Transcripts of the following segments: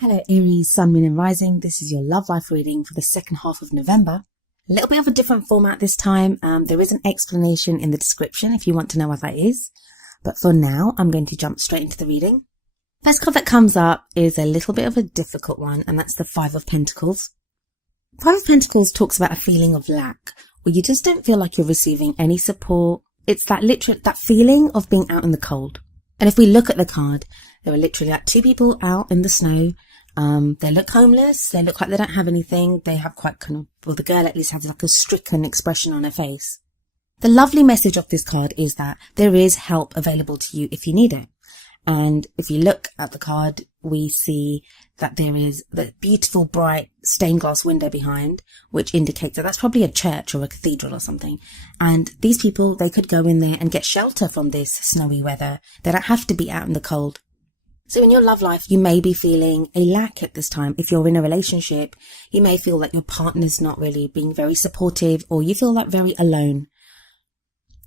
Hello Aries, Sun, Moon and Rising. This is your love life reading for the second half of November. A little bit of a different format this time. There is an explanation in the description if you want to know what that is. But for now, I'm going to jump straight into the reading. First card that comes up is a little bit of a difficult one, and that's the Five of Pentacles. Five of Pentacles talks about a feeling of lack, where you just don't feel like you're receiving any support. It's that feeling of being out in the cold. And if we look at the card, there are literally like two people out in the snow. They look homeless. They look like they don't have anything. They have the girl at least has like a stricken expression on her face. The lovely message of this card is that there is help available to you if you need it. And if you look at the card, we see that there is the beautiful, bright stained glass window behind, which indicates that that's probably a church or a cathedral or something. And these people, they could go in there and get shelter from this snowy weather. They don't have to be out in the cold. So in your love life, you may be feeling a lack at this time. If you're in a relationship, you may feel that your partner's not really being very supportive, or you feel like very alone.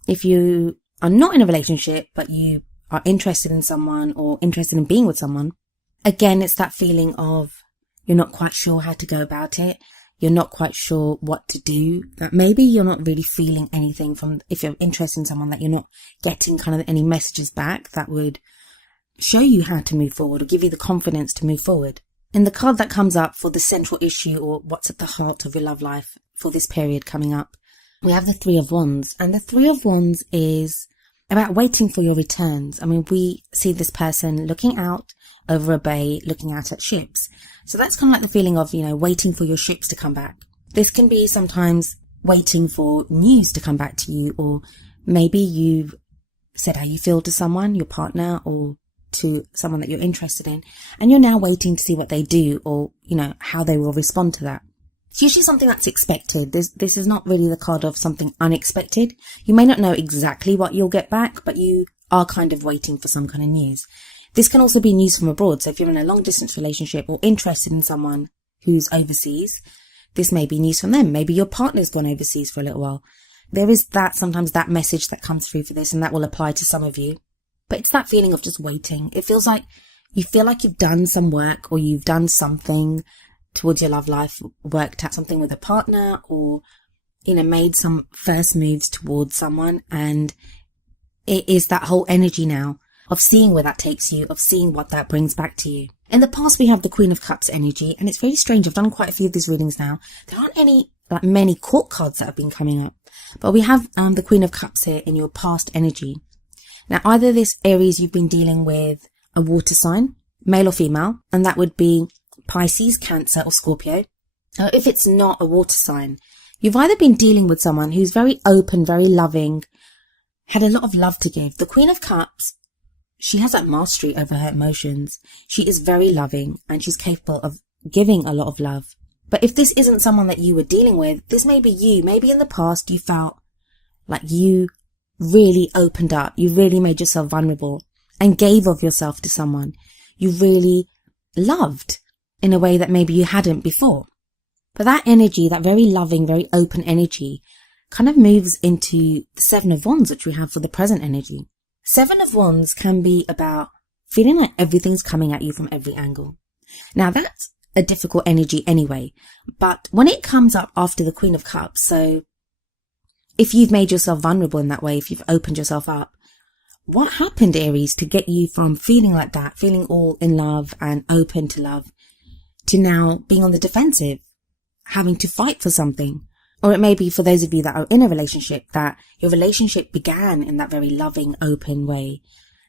If you are not in a relationship, but you are interested in someone or interested in being with someone, again, it's that feeling of you're not quite sure how to go about it. You're not quite sure what to do. That maybe you're not really feeling anything from, if you're interested in someone, that you're not getting kind of any messages back that would show you how to move forward or give you the confidence to move forward. And the card that comes up for the central issue, or what's at the heart of your love life for this period coming up, we have the Three of Wands. And the Three of Wands is about waiting for your returns. I mean, we see this person looking out over a bay, looking out at ships. So that's kind of like the feeling of, waiting for your ships to come back. This can be sometimes waiting for news to come back to you, or maybe you've said how you feel to someone, your partner, or to someone that you're interested in, and you're now waiting to see what they do, or, how they will respond to that. It's usually something that's expected. This is not really the card of something unexpected. You may not know exactly what you'll get back, but you are kind of waiting for some kind of news. This can also be news from abroad. So if you're in a long distance relationship or interested in someone who's overseas, this may be news from them. Maybe your partner's gone overseas for a little while. There is sometimes that message that comes through for this, and that will apply to some of you. But it's that feeling of just waiting. It feels like you feel like you've done some work, or you've done something towards your love life, worked at something with a partner, or, made some first moves towards someone. And it is that whole energy now of seeing where that takes you, of seeing what that brings back to you. In the past, we have the Queen of Cups energy, and it's very strange. I've done quite a few of these readings now. There aren't many court cards that have been coming up, but we have the Queen of Cups here in your past energy. Now, either this Aries, you've been dealing with a water sign, male or female, and that would be Pisces, Cancer or Scorpio. Now, if it's not a water sign, you've either been dealing with someone who's very open, very loving, had a lot of love to give. The Queen of Cups, she has that mastery over her emotions. She is very loving, and she's capable of giving a lot of love. But if this isn't someone that you were dealing with, this may be you. Maybe in the past you felt like you really opened up. You really made yourself vulnerable and gave of yourself to someone you really loved in a way that maybe you hadn't before. But that energy, that very loving, very open energy, kind of moves into the Seven of Wands, which we have for the present energy. Seven of Wands can be about feeling like everything's coming at you from every angle. Now, that's a difficult energy anyway, but when it comes up after the Queen of Cups, so if you've made yourself vulnerable in that way, if you've opened yourself up, what happened, Aries, to get you from feeling like that, feeling all in love and open to love, to now being on the defensive, having to fight for something? Or it may be for those of you that are in a relationship, that your relationship began in that very loving, open way,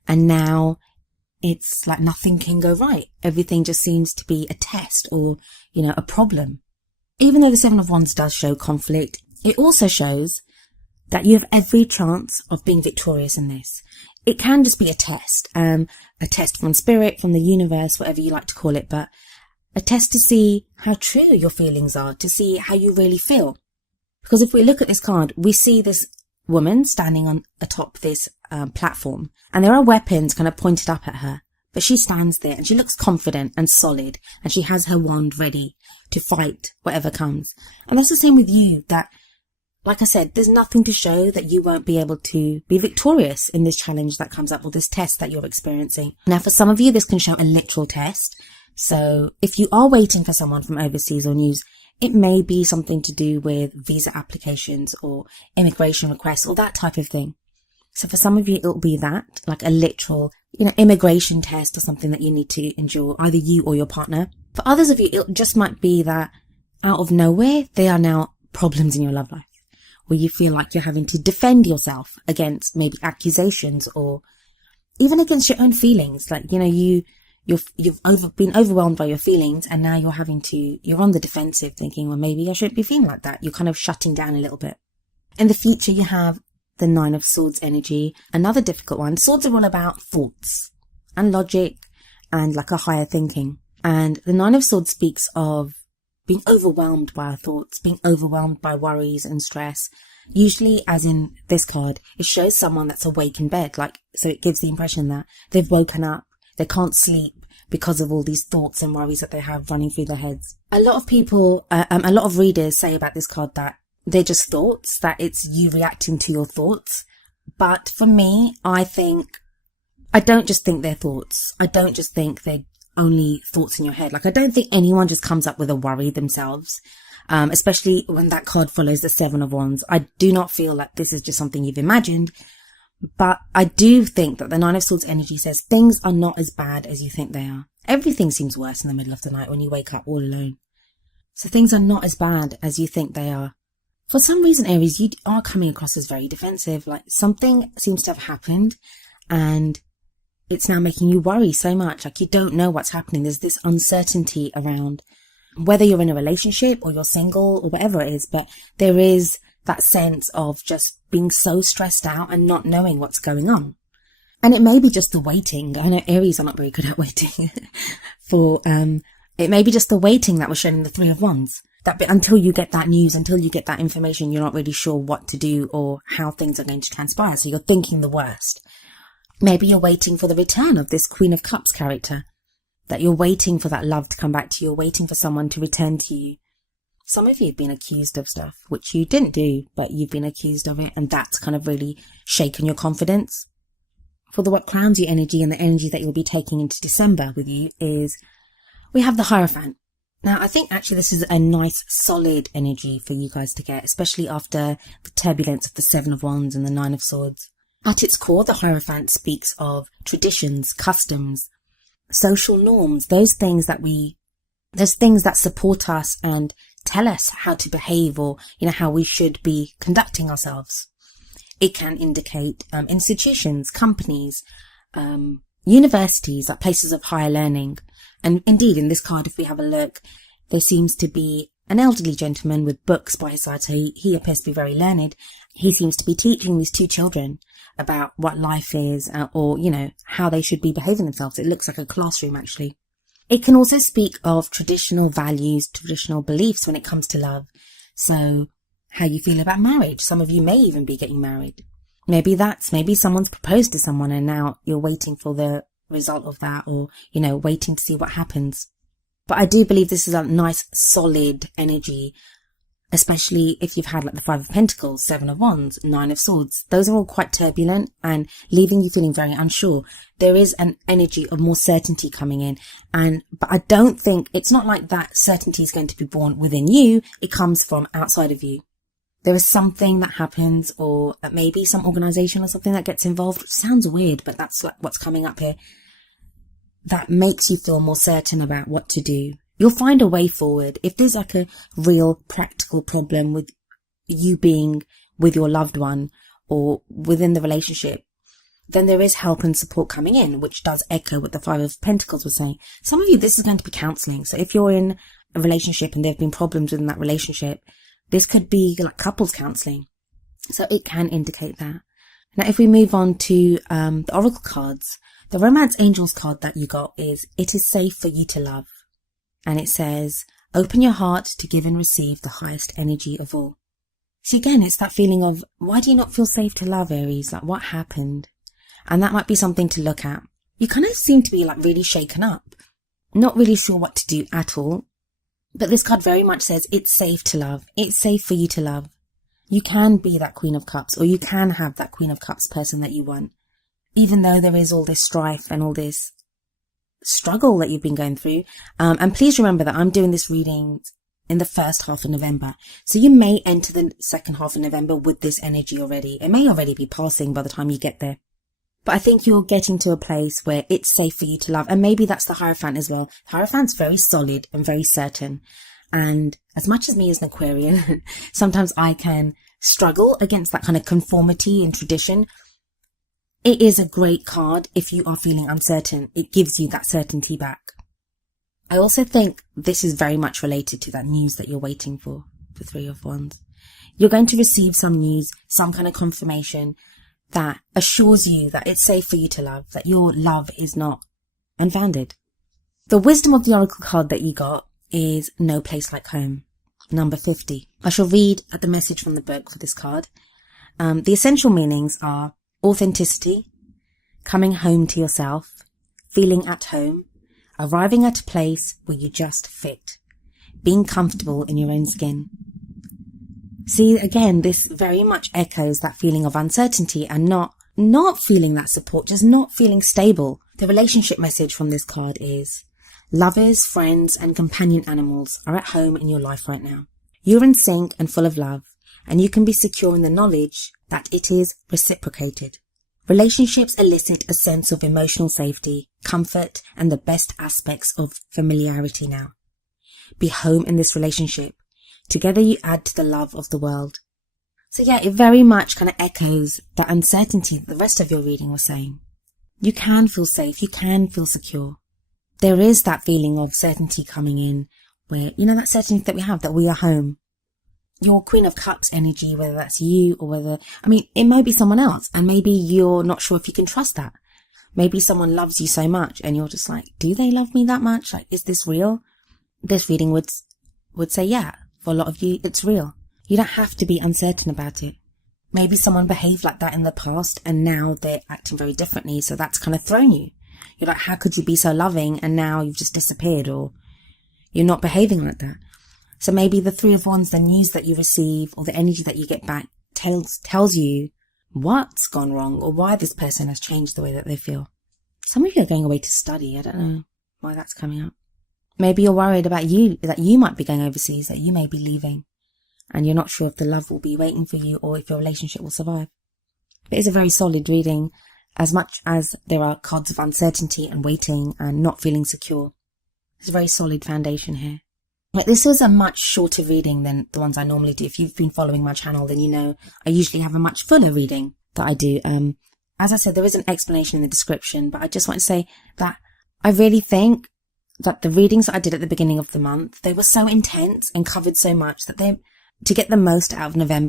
and now it's like nothing can go right. Everything just seems to be a test or, a problem. Even though the Seven of Wands does show conflict, it also shows that you have every chance of being victorious in this. It can just be a test from spirit, from the universe, whatever you like to call it, but a test to see how true your feelings are, to see how you really feel. Because if we look at this card, we see this woman standing on atop this platform, and there are weapons kind of pointed up at her, but she stands there and she looks confident and solid, and she has her wand ready to fight whatever comes. And that's the same with you, that, like I said, there's nothing to show that you won't be able to be victorious in this challenge that comes up, or this test that you're experiencing. Now, for some of you, this can show a literal test. So if you are waiting for someone from overseas or news, it may be something to do with visa applications or immigration requests or that type of thing. So for some of you, it'll be that, like a literal, immigration test or something that you need to endure, either you or your partner. For others of you, it just might be that out of nowhere, there are now problems in your love life where you feel like you're having to defend yourself against maybe accusations or even against your own feelings. Like, you've been overwhelmed by your feelings, and now you're on the defensive thinking, well, maybe I shouldn't be feeling like that. You're kind of shutting down a little bit. In the future, you have the Nine of Swords energy, another difficult one. Swords are all about thoughts and logic and like a higher thinking. And the Nine of Swords speaks of being overwhelmed by our thoughts, being overwhelmed by worries and stress. Usually, as in this card, it shows someone that's awake in bed. So it gives the impression that they've woken up, they can't sleep because of all these thoughts and worries that they have running through their heads. A lot of people, a lot of readers say about this card that they're just thoughts, that it's you reacting to your thoughts. But for me, I don't just think they're thoughts. I don't just think they're only thoughts in your head. I don't think anyone just comes up with a worry themselves, especially when that card follows the Seven of Wands. I do not feel like this is just something you've imagined. But I do think that the Nine of Swords energy says things are not as bad as you think they are. Everything seems worse in the middle of the night when you wake up all alone. So things are not as bad as you think they are. For some reason, Aries, you are coming across as very defensive. Like something seems to have happened and it's now making you worry so much. Like you don't know what's happening. There's this uncertainty around whether you're in a relationship or you're single or whatever it is. But there is that sense of just being so stressed out and not knowing what's going on. And it may be just the waiting. I know Aries are not very good at waiting. It may be just the waiting that was shown in the Three of Wands. That until you get that news, until you get that information, you're not really sure what to do or how things are going to transpire. So you're thinking the worst. Maybe you're waiting for the return of this Queen of Cups character. That you're waiting for that love to come back to you. You're waiting for someone to return to you. Some of you have been accused of stuff, which you didn't do, but you've been accused of it. And that's kind of really shaken your confidence. For the what crowns you energy and the energy that you'll be taking into December with you is we have the Hierophant. Now, I think actually this is a nice solid energy for you guys to get, especially after the turbulence of the Seven of Wands and the Nine of Swords. At its core, the Hierophant speaks of traditions, customs, social norms, those things that support us and tell us how to behave or, how we should be conducting ourselves. It can indicate institutions, companies, universities, like places of higher learning. And indeed, in this card, if we have a look, there seems to be an elderly gentleman with books by his side. So he appears to be very learned. He seems to be teaching these two children about what life is or, how they should be behaving themselves. It looks like a classroom, actually. It can also speak of traditional values, traditional beliefs when it comes to love. So how you feel about marriage. Some of you may even be getting married. Maybe someone's proposed to someone and now you're waiting for the result of that or, waiting to see what happens. But I do believe this is a nice solid energy, especially if you've had like the Five of Pentacles, Seven of Wands, Nine of Swords. Those are all quite turbulent and leaving you feeling very unsure. There is an energy of more certainty coming in. But I don't think, it's not like that certainty is going to be born within you. It comes from outside of you. There is something that happens or maybe some organization or something that gets involved, which sounds weird, but that's like what's coming up here. That makes you feel more certain about what to do. You'll find a way forward. If there's like a real practical problem with you being with your loved one or within the relationship, then there is help and support coming in, which does echo what the Five of Pentacles was saying. Some of you, this is going to be counseling. So if you're in a relationship and there have been problems within that relationship, this could be like couples counseling. So it can indicate that. Now, if we move on to the Oracle cards, the Romance Angels card that you got is, it is safe for you to love. And it says, open your heart to give and receive the highest energy of all. So again, it's that feeling of, why do you not feel safe to love, Aries? Like, what happened? And that might be something to look at. You kind of seem to be like really shaken up. Not really sure what to do at all. But this card very much says it's safe to love. It's safe for you to love. You can be that Queen of Cups, or you can have that Queen of Cups person that you want. Even though there is all this strife and all this struggle that you've been going through. And please remember that I'm doing this reading in the first half of November. So you may enter the second half of November with this energy already. It may already be passing by the time you get there. But I think you're getting to a place where it's safe for you to love. And maybe that's the Hierophant as well. The Hierophant's very solid and very certain. And as much as me as an Aquarian, sometimes I can struggle against that kind of conformity and tradition. It is a great card if you are feeling uncertain. It gives you that certainty back. I also think this is very much related to that news that you're waiting for, the Three of Wands. You're going to receive some news, some kind of confirmation that assures you that it's safe for you to love, that your love is not unfounded. The wisdom of the oracle card that you got is No Place Like Home, number 50. I shall read the message from the book for this card. The essential meanings are authenticity, coming home to yourself, feeling at home, arriving at a place where you just fit, being comfortable in your own skin. See, again, this very much echoes that feeling of uncertainty and not feeling that support, just not feeling stable. The relationship message from this card is lovers, friends, and companion animals are at home in your life right now. You're in sync and full of love, and you can be secure in the knowledge that it is reciprocated. Relationships elicit a sense of emotional safety, comfort, and the best aspects of familiarity now. Be home in this relationship. Together you add to the love of the world. So yeah, it very much kind of echoes that uncertainty that the rest of your reading was saying. You can feel safe. You can feel secure. There is that feeling of certainty coming in where, that certainty that we have, that we are home. Your Queen of Cups energy, whether that's you or it might be someone else, and maybe you're not sure if you can trust that. Maybe someone loves you so much and you're just like, do they love me that much? Like, is this real? This reading would say, yeah, for a lot of you, it's real. You don't have to be uncertain about it. Maybe someone behaved like that in the past and now they're acting very differently. So that's kind of thrown you. You're like, how could you be so loving and now you've just disappeared, or you're not behaving like that? So maybe the Three of Wands, the news that you receive or the energy that you get back tells you what's gone wrong or why this person has changed the way that they feel. Some of you are going away to study. I don't know why that's coming up. Maybe you're worried about that you might be going overseas, that you may be leaving, and you're not sure if the love will be waiting for you or if your relationship will survive. But it's a very solid reading, as much as there are cards of uncertainty and waiting and not feeling secure. There's a very solid foundation here. But this was a much shorter reading than the ones I normally do. If you've been following my channel, then you know I usually have a much fuller reading that I do. As I said, there is an explanation in the description, but I just want to say that I really think that the readings that I did at the beginning of the month, they were so intense and covered so much that to get the most out of November